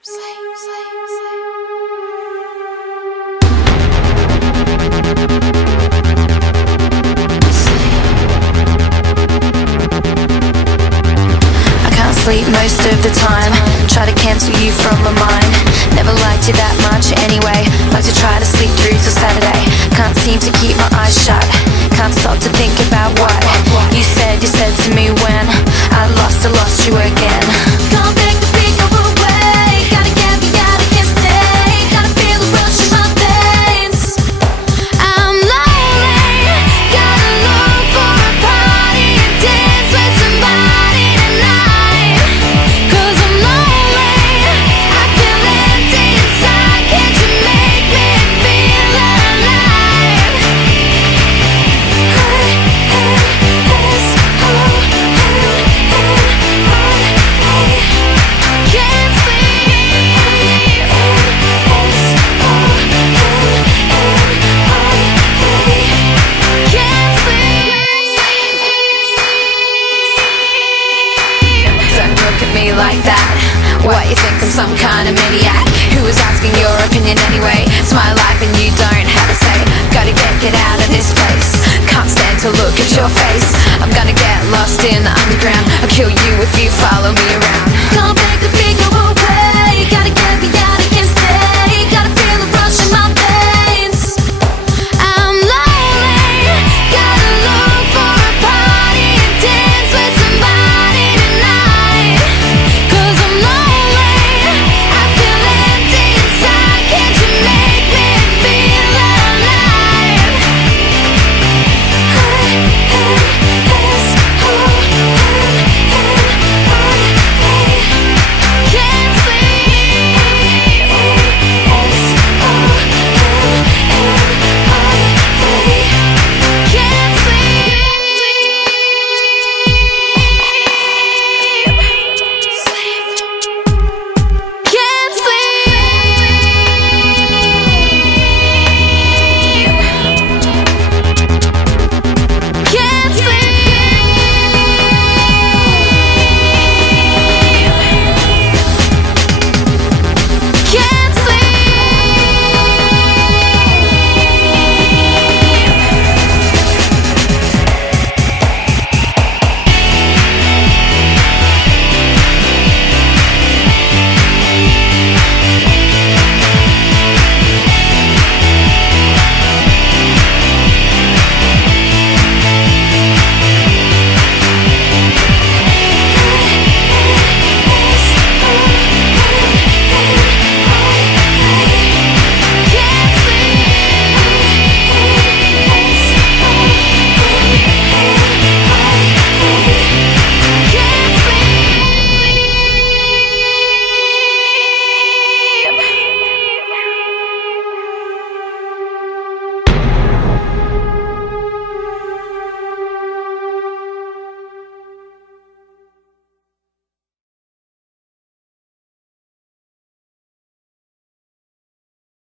Sleep most of the time, try to cancel you from my mind. Never liked you that much anyway, like to try to sleep through till Saturday. Can't seem to keep my eyes shut, can't stop to think about what you said to me when I lost you again. Can't make the beat go away, gotta get me out, I can't stay, gotta feel the rush in my veins. I'm lonely, gotta look for a party and dance with somebody tonight. Cause I'm lonely, I feel empty inside, can't you make me feel alive? Don't look at me like that. What, you think I'm some kind of maniac? Who was asking your opinion anyway? It's my life and you don't have a say. Gotta get out of this place. Can't stand to look at your face. I'm gonna get lost in the underground. I'll kill you if you follow me around.